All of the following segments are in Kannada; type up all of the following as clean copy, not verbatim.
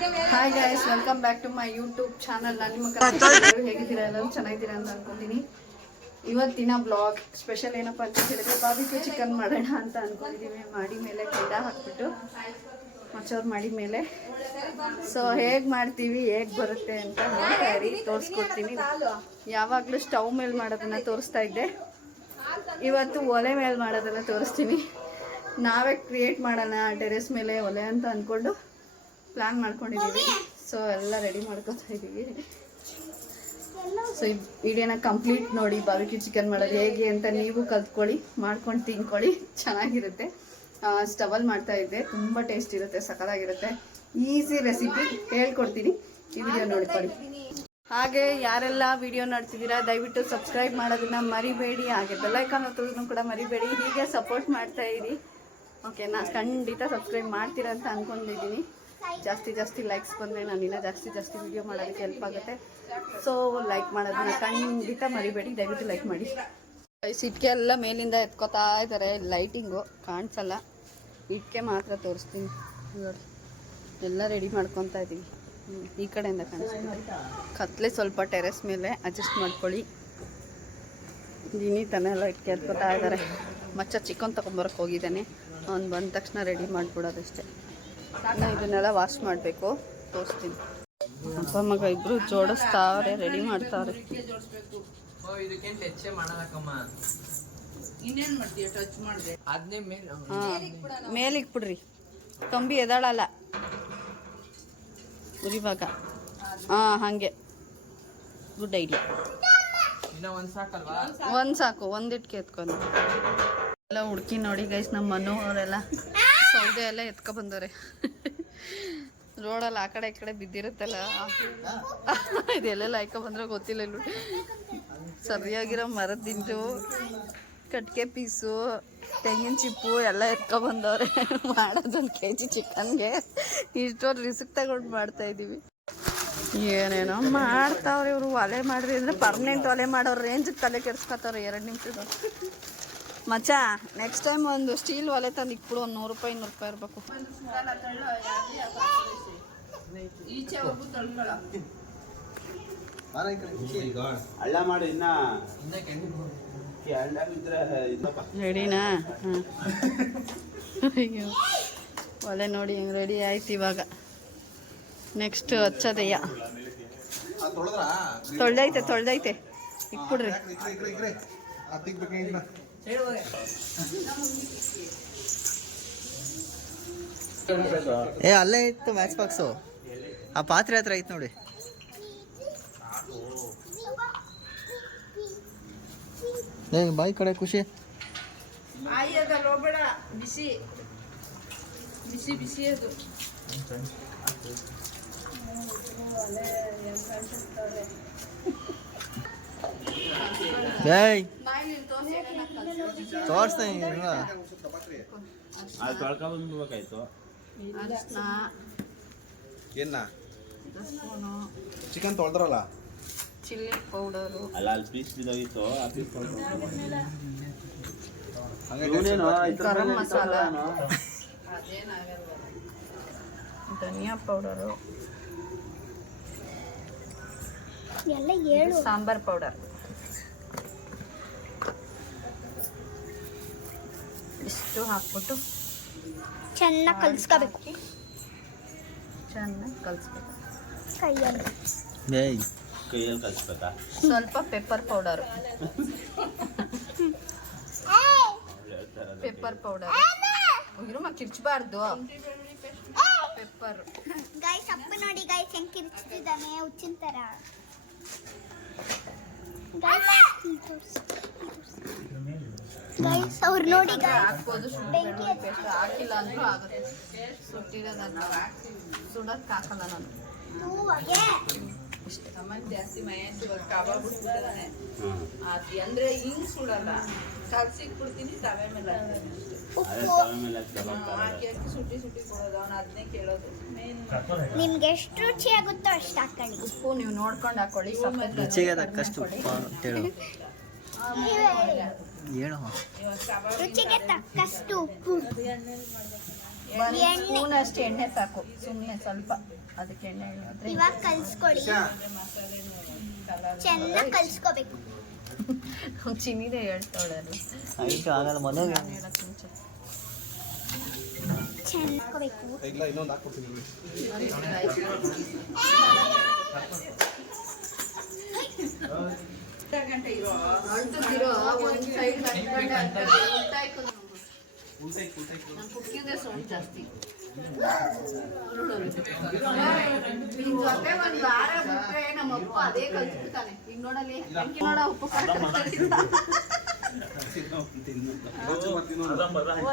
Hi guys, welcome back to my YouTube channel. ನಾನು ನಿಮ್ಮ ಹೇಗಿದ್ದೀರಾ? ಎಲ್ಲರೂ ಚೆನ್ನಾಗಿದ್ದೀರಾ ಅಂತ ಅನ್ಕೊಂಡಿದ್ದೀನಿ. ಇವತ್ತಿನ ಬ್ಲಾಗ್ ಸ್ಪೆಷಲ್ ಏನಪ್ಪ ಅಂತ ಹೇಳಿದ್ರೆ ಬಾರ್ಬಿಕ್ಯೂ ಚಿಕನ್ ಮಾಡೋಣ ಅಂತ ಅನ್ಕೊಂಡಿದ್ದೀವಿ. ಮಾಡಿ ಮೇಲೆ ಕೆಂಡ ಹಾಕ್ಬಿಟ್ಟು ಮಚ್ಚವ್ರು ಮಾಡಿ ಮೇಲೆ ಸೊ ಹೇಗೆ ಮಾಡ್ತೀವಿ, ಹೇಗೆ ಬರುತ್ತೆ ಅಂತ ನೋಡ್ತಾ ಇರಿ, ತೋರಿಸ್ಕೊಡ್ತೀನಿ. ಯಾವಾಗಲೂ ಸ್ಟವ್ ಮೇಲೆ ಮಾಡೋದನ್ನು ತೋರಿಸ್ತಾ ಇದ್ದೆ, ಇವತ್ತು ಒಲೆ ಮೇಲೆ ಮಾಡೋದನ್ನು ತೋರಿಸ್ತೀನಿ. ನಾವೇ ಕ್ರಿಯೇಟ್ ಮಾಡೋಣ ಟೆರೆಸ್ ಮೇಲೆ ಒಲೆ ಅಂತ ಅಂದ್ಕೊಂಡು ಪ್ಲ್ಯಾನ್ ಮಾಡ್ಕೊಂಡಿದ್ದೀವಿ. ಸೊ ಎಲ್ಲ ರೆಡಿ ಮಾಡ್ಕೊತಾ ಇದ್ದೀವಿ. ಸೊ ಈ ವಿಡಿಯೋನ ಕಂಪ್ಲೀಟ್ ನೋಡಿ, ಬಾರ್ಬಿಕ್ಯೂ ಚಿಕನ್ ಮಾಡೋದು ಹೇಗೆ ಅಂತ ನೀವು ಕಲ್ತ್ಕೊಳ್ಳಿ, ಮಾಡ್ಕೊಂಡು ತಿನ್ಕೊಳ್ಳಿ, ಚೆನ್ನಾಗಿರುತ್ತೆ. ಸ್ಟವಲ್ಲಿ ಮಾಡ್ತಾ ಇದ್ದೆ, ತುಂಬ ಟೇಸ್ಟ್ ಇರುತ್ತೆ, ಸಖತ್ತಾಗಿರುತ್ತೆ. ಈಸಿ ರೆಸಿಪಿ ಹೇಳ್ಕೊಡ್ತೀನಿ, ಈ ವಿಡಿಯೋ ನೋಡ್ಕೊಳ್ಳಿ. ಹಾಗೆ ಯಾರೆಲ್ಲ ವಿಡಿಯೋ ನೋಡ್ತಿದ್ದೀರಾ ದಯವಿಟ್ಟು ಸಬ್ಸ್ಕ್ರೈಬ್ ಮಾಡೋದನ್ನ ಮರಿಬೇಡಿ, ಹಾಗೆ ಬೆಲ್ಲೈಕಾನ್ ಒತ್ತೋದನ್ನು ಕೂಡ ಮರಿಬೇಡಿ. ಹೀಗೆ ಸಪೋರ್ಟ್ ಮಾಡ್ತಾ ಇರಿ, ಓಕೆ? ನಾನು ಖಂಡಿತ ಸಬ್ಸ್ಕ್ರೈಬ್ ಮಾಡ್ತೀರಾ ಅಂತ ಅಂದ್ಕೊಂಡಿದ್ದೀನಿ. ಜಾಸ್ತಿ ಲೈಕ್ಸ್ ಬಂದರೆ ನಾನು ಇನ್ನೂ ಜಾಸ್ತಿ ವಿಡಿಯೋ ಮಾಡೋದಕ್ಕೆ ಹೆಲ್ಪ್ ಆಗುತ್ತೆ. ಸೊ ಲೈಕ್ ಮಾಡೋದನ್ನ ಖಂಡಿತ ಮರಿಬೇಡಿ, ದಯವಿಟ್ಟು ಲೈಕ್ ಮಾಡಿ. ಇಟ್ಕೆ ಎಲ್ಲ ಮೇಲಿಂದ ಎತ್ಕೋತಾ ಇದ್ದಾರೆ, ಲೈಟಿಂಗು ಕಾಣಿಸಲ್ಲ, ಇಟ್ಕೆ ಮಾತ್ರ ತೋರಿಸ್ತೀನಿ ನೋಡಿ. ಎಲ್ಲ ರೆಡಿ ಮಾಡ್ಕೊತಾ ಇದ್ದೀವಿ. ಈ ಕಡೆಯಿಂದ ಕಾಣಿಸ್ತೀನಿ. ಕತ್ಲೆ ಸ್ವಲ್ಪ ಟೆರೆಸ್ ಮೇಲೆ ಅಡ್ಜಸ್ಟ್ ಮಾಡ್ಕೊಳ್ಳಿ. ದಿನಿತನೆಲ್ಲ ಇಟ್ಕೆ ಎತ್ಕೋತಾ ಇದ್ದಾರೆ. ಮಚ್ಚ ಚಿಕನ್ ತೊಗೊಂಬರಕ್ಕೆ ಹೋಗಿದ್ದಾನೆ, ಅವ್ನು ಬಂದ ತಕ್ಷಣ ರೆಡಿ ಮಾಡಿಬಿಡೋದಷ್ಟೇ. ಇದನ್ನೆಲ್ಲ ವಾಶ್ ಮಾಡಬೇಕು, ತೋರಿಸ್ತೀನಿ. ಅಪ್ಪ ಮಗ ಇಬ್ರು ಜೋಡಿಸ್ತಾವ್ರೆ, ರೆಡಿ ಮಾಡ್ತಾವ್ರೆ. ಮೇಲಿಗೆ ಬಿಡ್ರಿ, ಕಂಬಿ ಎದಾಳಲ್ಲ ಉರಿವಾಗ. ಹಾಗೆ ಗುಡ್ ಐಡಿಯಾ. ಒಂದು ಸಾಕು, ಒಂದಿಟ್ಕೆ ಎತ್ಕೊಂಡು ಎಲ್ಲ ಹುಡ್ಕಿ ನೋಡಿ ಗೈಸ್. ನಮ್ಮ ಮನು ಅವರೆಲ್ಲ ಸೌದೆ ಎಲ್ಲ ಎತ್ಕೊ ಬಂದವ್ರೆ. ರೋಡಲ್ಲಿ ಆ ಕಡೆ ಈ ಕಡೆ ಬಿದ್ದಿರುತ್ತಲ್ಲ, ಇದೆಲ್ಲೆಲ್ಲ ಹಾಕೊ ಬಂದ್ರೆ ಗೊತ್ತಿಲ್ಲ. ಇಲ್ಲಿ ಸರಿಯಾಗಿರೋ ಮರದ ದಿಂಟು, ಕಟ್ಗೆ ಪೀಸು, ತೆಂಗಿನ ಚಿಪ್ಪು ಎಲ್ಲ ಎತ್ಕೊ ಬಂದವ್ರೆ. ಮಾಡೋದೊಂದು kg ಚಿಕನ್ಗೆ ಇಷ್ಟೊಂದು ರಿಸ್ಕ್ ತಗೊಂಡು ಮಾಡ್ತಾಯಿದ್ದೀವಿ. ಏನೇನೋ ಮಾಡ್ತಾವ್ರೆ ಇವರು. ಒಲೆ ಮಾಡಿದ್ರಿ ಅಂದರೆ ಪರ್ಮನೆಂಟ್ ಒಲೆ ಮಾಡೋರು ರೇಂಜಿಗೆ ತಲೆ ಕೆಡ್ಸ್ಕೊತಾವ್ರೆ 2 ನಿಮಿಷದ. ಮಚ್ಚ ನೆಕ್ಸ್ಟ್ ಟೈಮ್ ಒಂದು ಸ್ಟೀಲ್ ಒಲೆ ತಂದು ಇಕ್ಬಿಡು, ಒಂದು 100 ರೂಪಾಯಿ ಇರಬೇಕು. ರೆಡಿನಾ? ಅಯ್ಯೋ ಒಲೆ ನೋಡಿ ಹೆಂಗೆ ರೆಡಿ ಆಯ್ತು. ಇವಾಗ ನೆಕ್ಸ್ಟ್ ಹಚ್ಚದಯ್ಯ. ತೊಳ್ದೈತೆ ಇಕ್ಬಿಡ್ರಿ. ಅಲ್ಲೇ ಇತ್ತು ಮ್ಯಾಚ್ ಬಾಕ್ಸು, ಆ ಪಾತ್ರೆ ಹತ್ರ ಐತೆ ನೋಡಿ. ಬಾಯಿ ಕಡೆ ಖುಷಿ. ಬಿಸಿ ಅದು. Chicken ತೊಳೆದ್ರಲ್ಲ, chilli powder, garam masala, ಧನಿಯಾ ಪೌಡರು, ಸಾಂಬಾರ್ ಪೌಡರ್, ಇಷ್ಟು ಹಾಕ್ಬಿಟ್ಟು ಚೆನ್ನಾಗಿ ಕಲಿಸ್ಕೋಬೇಕು. ಕೈಯಲ್ಲಿ ಕಲಿಸ್ಬೇಕಾ? ಸ್ವಲ್ಪ ಪೆಪ್ಪರ್ ಪೌಡರು, ಇರುಮ ಕಿರ್ಚಬಾರ್ದು. ಪೆಪ್ಪರ್ ಗೈಸ್, ಅಪ್ಪ ನೋಡಿ ಗೈಸ್ ಹೆಂಗ್ ಕಿರ್ಚ್ತಿದ್ದಾನೆ ಹುಚ್ಚಿನ ತರ. ಗೈಸ್ ಅವ್ರು ನೋಡಿ ಹಾಕ್ಬೋದು, ಹಾಕಿಲ್ಲ ಅಂದ್ರೂ ಆಗುತ್ತೆ. ಸುಟ್ಟಿರೋದನ್ನ ಸುಡೋದಕ್ಕೆ ಹಾಕಲ್ಲ ನಾನು. ಜಾಸ್ತಿ ಮೈಯಾಸಿ ಕಬಾಬ್ ಬಿಟ್ಬಿಟ್ಟಿದ್ದಾನೆ ಅಂದ್ರೆ ಹಿಂಗ್ ಸುಡಲ್ಲ, ಕಲ್ಸಿಕ್ಬಿಡ್ತೀನಿ ತವೆ ಮೇಲೆ ಹಾಕಿ ಸುಟ್ಟಿ ಕೊಡೋದು. ಅವ್ನು ಅದನ್ನೇ ಕೇಳೋದು. ನಿಮ್ಗೆ ಎಷ್ಟು ರುಚಿ ಆಗುತ್ತೋ ಅಷ್ಟು ಹಾಕೊಳ್ಳಿ. ಉಪ್ಪು ನೀವು ನೋಡ್ಕೊಂಡು ಹಾಕೊಳ್ಳಿ, ರುಚಿಗೆ ತಕ್ಕಷ್ಟು ಉಪ್ಪು ಹೇಳು. ರುಚಿಗೆ ತಕ್ಕಷ್ಟು ಉಪ್ಪು. ಸ್ಪೂನ್ ಅಷ್ಟು ಎಣ್ಣೆ ಸಾಕು, ಸುಮ್ಮನೆ ಸ್ವಲ್ಪ ಅದಕ್ಕೆ ಎಣ್ಣೆ ಹಾಕಿದ್ರೆ ಇವಾಗ ಕಲ್ಸ್ಕೊಳ್ಳಿ, ಚೆನ್ನಾಗಿ ಕಲ್ಸ್ಕೋಬೇಕು. ಚಿನ್ನಿದೆ ಹೇಳ್ತಾಳೆ ಅದು ಆಗಲ್ಲ ಮನೋಗೆ ಚೆನ್ನಾಗಿ ಇಲ್ಲ ಇನ್ನೊಂದು ಹಾಕ್ಕೊಡ್ತೀನಿ ಒಂದು ಸೈಡ್ ಕುಕ್ಕಿದೆ ಸೌಂಡ್ ಜಾಸ್ತಿ. ಜೊತೆ ಒಂದ್ ವಾರ ಬಿಟ್ರೆ ನಮ್ಮ ಅಪ್ಪ ಅದೇ ಕಲ್ಸ್ಬಿಡ್ತಾನೆ. ಈಗ ನೋಡಲಿ ನೋಡ ಉಪ್ಪು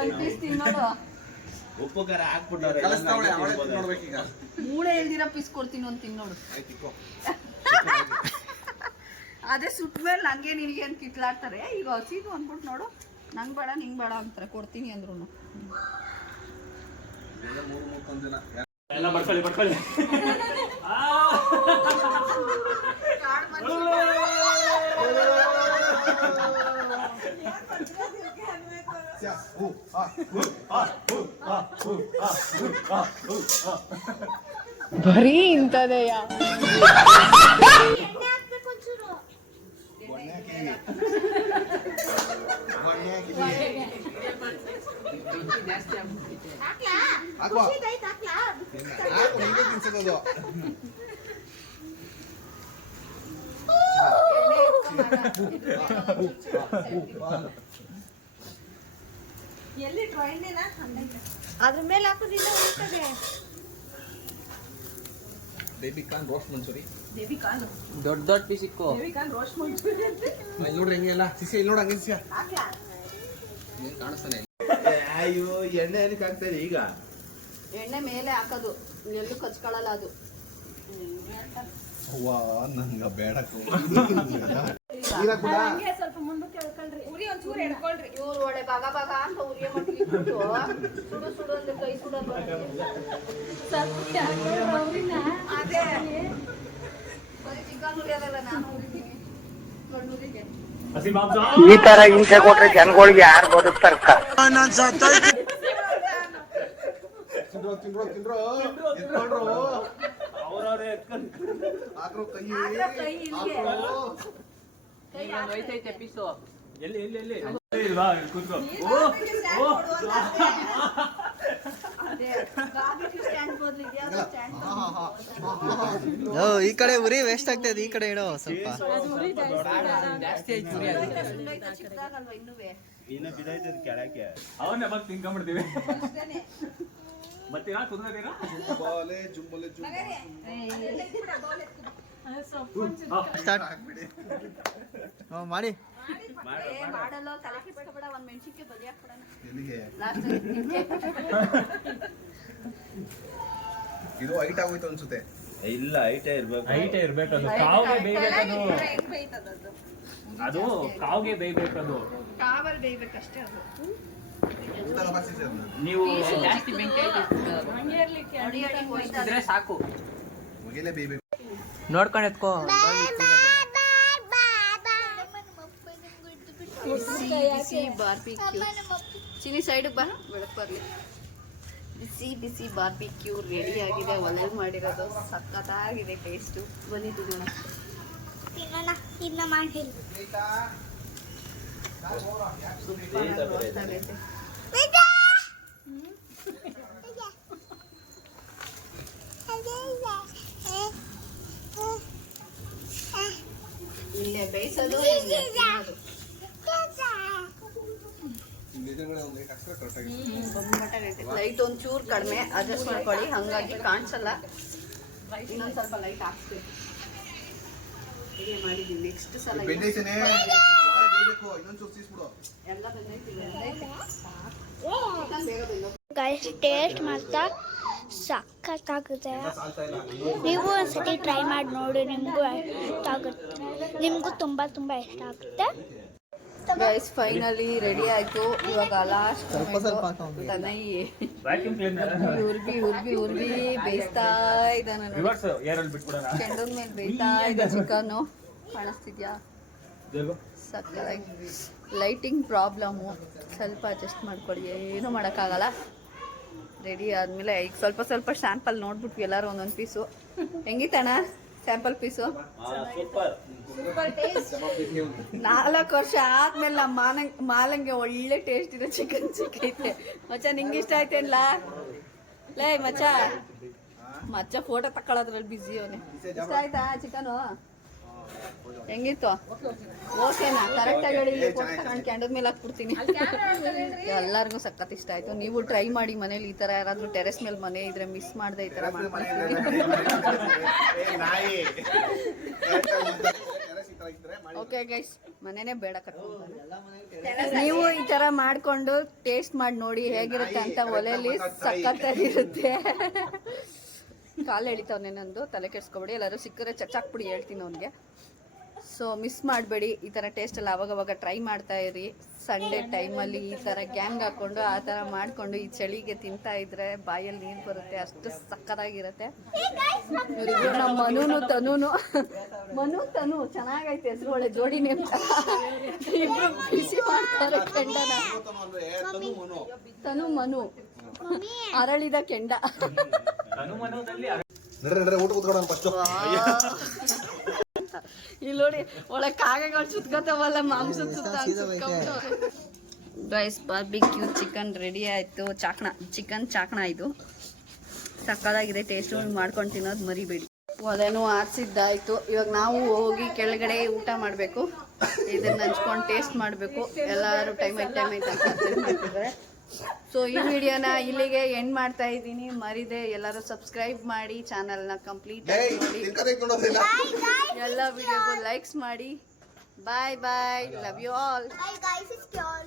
ಒಂದ್ ಪೀಸ್ ತಿನ್ನೋದು ಉಪ್ಪು ಖಾರ ಹಾಕ್ಬಿಟ್ಟವ್ರೆ ನೋಡ್ಬೇಕೀಗ. ಮೂಳೆ ಇಲ್ದಿರ ಪೀಸ್ ಕೊಡ್ತೀನಿ ಒಂದು ತಿನ್ನೋಡು. ಅದೇ ಸುಟ್ಟ ಮೇಲೆ ನಂಗೆ ನಿನಗೆ ಅಂತ ಕಿತ್ಲಾಡ್ತಾರೆ. ಈಗ ಹಸಿದು ಅಂದ್ಬಿಟ್ಟು ನೋಡು, ನಂಗೆ ಬೇಡ ನಿಂಗೆ ಬೇಡ ಅಂತಾರೆ, ಕೊಡ್ತೀನಿ ಅಂದ್ರು. ಎಲ್ಲ ಬರ್ಕೊಳ್ಳಿ ಬರ್ಕೊಳ್ಳಿ. ಬರೀ ಇಂಥದೆಯ ಎಲ್ಲಿ ಟ್ರೈನೇನಾ ಅದ್ರ ಮೇಲೆ ಹಾಕೋದಿಲ್ಲ ಉಳ್ತದೆ. Baby corn roast manchurian. ದೊಡ್ಡ ದೊಡ್ಡ ಪೀಸ್ ಇಕ್ಕೋ. ನೋಡ್ರಿ ಹೆಂಗೆ ಎಲ್ಲ ಸಿಸಿ ಇಲ್ಲಿ ನೋಡ ಹಂಗೆ ಸಿಸಿ ಕಾಣಿಸ್ತಾನೆ. ಅಯ್ಯೋ ಎಣ್ಣೆ ಏನಕ್ಕೆ ಹಾಕ್ತಾರೆ ಈಗ? ಎಣ್ಣೆ ಮೇಲೆ ಹಾಕೋದು, ಎಲ್ಲೂ ಕಚ್ಕೊಳ್ಳಲ್ಲ ಅದು. ವಾ ನಂಗ ಬೇಡ ಸ್ವಲ್ಪ ಮುಂದಕ್ಕೆ ಹೇಳ್ಕೊಳ್ರಿ, ಉರಿ ಒಂಚೂರು ಎಡ್ಕೊಳ್ರಿ. ಇವ್ರು ಒಳ್ಳೆ ಬಾಗ ಬಾಗ ಅಂತ ಉರಿಯ ಮಟ್ಟಿಗೆ ಇಟ್ಬಿಟ್ಟು ಸುಡು ಸುಡು ಅಂದ್ರೆ ಕೈ ಸುಡೋದು. ಅದೇ ಬರೀ ಚಿಕನ್ ಉರಿಯೋದಲ್ಲ, ನಾನು ಉರಿತೀನಿ ಕಣ್ಣೂರಿಗೆ. ಈ ತರ ಹಿಂಸೆ ಕೊಟ್ರೆ ಜನಗಳಿಗೆ ಯಾರು ಬದುಕ್ತಾರ? ತಿಂದ್ರು ತಿಂದ್ರು ತಿಂದ್ರು ಎತ್ಕೊಂಡ್ರು ಅವ್ರವ್ರೆ ಎತ್ಕೊಂಡು ಹಾಕ್ರು ಕೈ ಎಲ್ಲಿ ಎಲ್ಲಿ ಎಲ್ಲಿ ಇಲ್ವಾ ಕೂತ್ಕೋ. ಅದೇ ಬಾರ್ಬಿಕ್ಯೂ ಸ್ಟ್ಯಾಂಡ್ ಬದಲು ಇದ್ಯಾವುದೋ ಸ್ಟ್ಯಾಂಡ್ ಈ ಕಡೆ ಉರಿ ವೇಸ್ಟ್ ಆಗ್ತದೆ, ಈ ಕಡೆ ಇಡೋ ಸ್ವಲ್ಪ. ಚಿಕ್ಕದಾಗಲ್ವಾ ಇನ್ನುವೇ? ಇನ್ನು ಬಿದ್ದೈತದ ಕೆಳಕ್ಕೆ. ಅವನ್ನೇ ಬಂದು ತಿನ್ಕೊಂಡ್ಬಿಡ್ತೀವಿ. ಮತ್ತೆ ಯಾಕೆ ಕುದ್ಕೋತೀರಾ? ಬಾಲೆ ಜುಂಬಲೆ ಜುಂಬಲೆ ಮಾಡಿ ಮಾಡಲ್ಲ, ತಲೆ ಕೆಡ್ಸ್ಕೊಬೇಡ, ಒಂದ್ ಮೆಣಸಿನ್ಕಾಯಿ ಬದಿ ಹಾಕ್ಬಿಡೋಣ ಎಲ್ಲಿಗೆ ಲಾಸ್ಟ್. ಇದು ಹೈಟ್ ಆಗೋಯ್ತು ಅನ್ಸುತ್ತೆ. ಇಲ್ಲ ಹೈಟೇ ಇರ್ಬೇಕು. ಹೈಟೇ ಇರ್ಬೇಕು. ಅದು ಕಾವ್ಗೆ ಬೇಯ್ಬೇಕದು. ಅದು ಕಾವ್ಗೆ ಬೇಯ್ಬೇಕದು. ಕಾವಲ್ ಬೇಯ್ಬೇಕಷ್ಟೇ ಅದು. ಊಟದ ಬಾಕ್ಸಿಸಿ ಅದನ್ನ ನೀವು ಜಾಸ್ತಿ ಬೆಂಕಿ ಅಡಿ ಅಡಿ ಹೋಯ್ತಾ ಸಾಕು. ಮುಗಿಲೇ ಬೇಯ್ಬೇಕು. ನೋಡ್ಕೊಂಡು ಎತ್ಕೋ. ಬಿಸಿ ಬಿಸಿ ಬಾರ್ಬಿಕ್ಯೂ. ಚಿನಿ ಸೈಡಿಗೆ ಬಾ, ಬೆಳಕು ಬರಲಿ. ಬಿಸಿ ಬಿಸಿ ಬಾರ್ಬಿಕ್ಯೂ ರೆಡಿ ಆಗಿದೆ. ಒಲೆ ಮಾಡಿರೋದು ಸಖತ್ತಾಗಿದೆ ಟೇಸ್ಟು. ಬನ್ನಿ ತಿನ್ನೋಣ. ತಿನ್ನೋಣ, ಇನ್ನ ಮಾಡಿ ಇಲ್ಲೇ ಬೇಯಿಸೋದು, ಲೈಟ್ ಒಂಚೂರು ಕಡಿಮೆ ಅಡ್ಜಸ್ಟ್ ಮಾಡ್ಕೊಳ್ಳಿ, ಹಂಗಾಗಿ ಕಾಣಿಸಲ್ಲ. ಇನ್ನೊಂದು ಸ್ವಲ್ಪ ಲೈಟ್ ಹಾಕ್ತೀವಿ. ಹೀಗೆ ಮಾಡಿದ್ದೀವಿ. ನೆಕ್ಸ್ಟ್ ಸಲ ಬೆಂಡೈತೇನೆ ಬೇಯ್ಬೇಕು. ಇನ್ನೊಂಚೂರು ಸೀಸ್ಬಿಡು. ಎಲ್ಲ ಬಂದೈತಿ. ಬೇಗ ಬೆಂದೋಗ್ತದೆ. ಗೈಸ್ ಟೇಸ್ಟ್ ಮಾಡ್ತಾ ಸಖತ್ತಾಗುತ್ತೆ. ನೀವು ಒಂದ್ಸತಿ ಟ್ರೈ ಮಾಡಿ ನೋಡಿ, ನಿಮಗೂ ಇಷ್ಟ ಆಗುತ್ತೆ, ನಿಮಗೂ ತುಂಬ ತುಂಬ ಇಷ್ಟ ಆಗುತ್ತೆ. ಗೈಸ್ ಫೈನಲಿ ರೆಡಿ ಆಯ್ತು. ಇವಾಗ ಲಾಸ್ಟ್ ತನೈ ಉರ್ಬಿ ಬೇಯಿಸ್ತಾ ಇದ್ದಾನೆ. ಕೆಂಡದ ಮೇಲೆ ಬೇಯ್ತಾ ಇದೆ ಚಿಕನ್ನು. ಕಾಣಿಸ್ತಿದ್ಯಾ? ಸಕ್ಕತ್ತಾಗಿ. ಲೈಟಿಂಗ್ ಪ್ರಾಬ್ಲಮ್ಮು, ಸ್ವಲ್ಪ ಅಡ್ಜಸ್ಟ್ ಮಾಡ್ಕೊಳ್ಳಿ, ಏನೂ ಮಾಡೋಕ್ಕಾಗಲ್ಲ. ರೆಡಿ ಆದಮೇಲೆ ಈಗ ಸ್ವಲ್ಪ ಸ್ವಲ್ಪ ಸ್ಯಾಂಪಲ್ ನೋಡ್ಬಿಟ್ವಿ ಎಲ್ಲರೂ ಒಂದೊಂದು ಪೀಸು. ಹೆಂಗಿತ್ತಣ್ಣ ಸ್ಯಾಂಪಲ್ ಪೀಸು? ಸೂಪರ್. 4 ವರ್ಷ ಆದ್ಮೇಲೆ ನಮ್ಮ ಮಾಲಂಗೆ ಒಳ್ಳೆ ಟೇಸ್ಟ್ ಇರೋ ಚಿಕನ್ ಸಿಕ್ಕೈತೆ. ಮಚ್ಚ ನಿಂಗೆ ಇಷ್ಟ ಆಯ್ತೇನ್ಲ? ಲೇ ಮಚ್ಚ ಫೋಟೋ ತಕ್ಕೊಳ್ಳೋದ್ರಲ್ಲಿ ಬಿಸಿ ಅವನೇ. ಇಷ್ಟ ಆಯ್ತಾ ಚಿಕನು? ಹೆಂಗಿತ್ತು? ಓಕೆನಾ? ಕರೆಕ್ಟಾಗಿ ಹೇಳಿ, ತಗೊಂಡು ಕ್ಯಾಂಡಲ್ ಮೇಲೆ ಹಾಕ್ಬಿಡ್ತೀನಿ. ಎಲ್ಲರಿಗೂ ಸಖತ್ ಇಷ್ಟ ಆಯ್ತು. ನೀವು ಟ್ರೈ ಮಾಡಿ ಮನೇಲಿ. ಈ ತರ ಯಾರಾದ್ರೂ ಟೆರೆಸ್ ಮೇಲೆ ಮನೆ ಇದ್ರೆ ಮಿಸ್ ಮಾಡದೆ ಈ ತರ ಮಾಡ್ಕೊಳ್ತೀವಿ. ಓಕೆ ಗೈಸ್, ಮನೆನೇ ಬೇಡ ಕಟ್ಕೊಂಡು ನೀವು ಈ ತರ ಮಾಡ್ಕೊಂಡು ಟೇಸ್ಟ್ ಮಾಡಿ ನೋಡಿ ಹೇಗಿರುತ್ತೆ ಅಂತ. ಒಲೆಯಲ್ಲಿ ಸಖತ್ತಾಗಿರುತ್ತೆ. ಕಾಲು ಎಳಿತಾವನೆ ನಂದು, ತಲೆ ಕೆಡ್ಸ್ಕೊಬೇಡಿ. ಎಲ್ಲರೂ ಸಿಕ್ಕರೆ ಚಚ್ಚಾಕ್ಬಿಡಿ, ಹೇಳ್ತೀನಿ ಅವ್ನಿಗೆ. ಸೊ ಮಿಸ್ ಮಾಡಬೇಡಿ. ಈ ಥರ ಟೇಸ್ಟಲ್ಲಿ ಅವಾಗವಾಗ ಟ್ರೈ ಮಾಡ್ತಾ ಇರಿ. ಸಂಡೇ ಟೈಮಲ್ಲಿ ಈ ಥರ ಗ್ಯಾಂಗ್ ಹಾಕ್ಕೊಂಡು ಆ ಥರ ಮಾಡಿಕೊಂಡು ಈ ಚಳಿಗೆ ತಿಂತಾ ಇದ್ರೆ ಬಾಯಲ್ಲಿ ನೀರು ಬರುತ್ತೆ. ಅಷ್ಟು ಸಕ್ಕತ್ತಾಗಿರುತ್ತೆ. ಇವರಿಗೂ ನಮ್ಮ ಮನು ತನು ಚೆನ್ನಾಗೈತೆ ಹೆಸರು, ಒಳ್ಳೆ ಜೋಡಿ ನೇಮ್. ಇಬ್ರು ಬಿಸಿ ಮಾಡ್ತಾರೆ ಕೆಂಡನ. ತನು ಮನು ಅರಳಿದ ಕೆಂಡ. ಹನುಮನದಲ್ಲಿ ಊಟ ಕೂತ್ಕೊಳ್ಳೋಣ ಫಸ್ಟ್. ಇಲ್ಲಿ ನೋಡಿ ಒಳ್ಳೆ ಕಾಗೆಗಳು ಸುತ್ಕೋತಾವಲ್ಲ ಮಾಂಸದ ಸುತ್ತ. ಗೈಸ್, ಬಾರ್ಬಿಕ್ಯೂ ಚಿಕನ್ ರೆಡಿ ಆಯ್ತು. ಚಿಕನ್ ಚಾಕ್ಣ ಇದು ಸಕ್ಕದಾಗಿದೆ. ಟೇಸ್ಟ್ ಮಾಡ್ಕೊಂಡು ತಿನ್ನೋದು ಮರಿಬೇಡಿ. ಒಲೆನೂ ಆರಿಸಿದ್ದಾಯ್ತು. ಇವಾಗ ನಾವು ಹೋಗಿ ಕೆಳಗಡೆ ಊಟ ಮಾಡಬೇಕು. ಇದನ್ನ ಹಂಚ್ಕೊಂಡು ಟೇಸ್ಟ್ ಮಾಡಬೇಕು. ಎಲ್ಲರೂ ಟೈಮ್ ಆಯ್ತು ಅಂತ ಮಾಡ್ತಿದ್ದಾರೆ. ಸೊ ಈ ವಿಡಿಯೋನ ಇಲ್ಲಿಗೆ ಎಂಡ್ ಮಾಡ್ತಾ ಇದ್ದೀನಿ. ಮರಿದೆ ಎಲ್ಲರೂ ಸಬ್ಸ್ಕ್ರೈಬ್ ಮಾಡಿ, ಚಾನಲ್ನ ಕಂಪ್ಲೀಟ್ ಆಗಿ ನೋಡಿ, ಎಲ್ಲ ವಿಡಿಯೋಗೂ ಲೈಕ್ಸ್ ಮಾಡಿ. Bye bye, love you all. Bye guys, it's Kyon.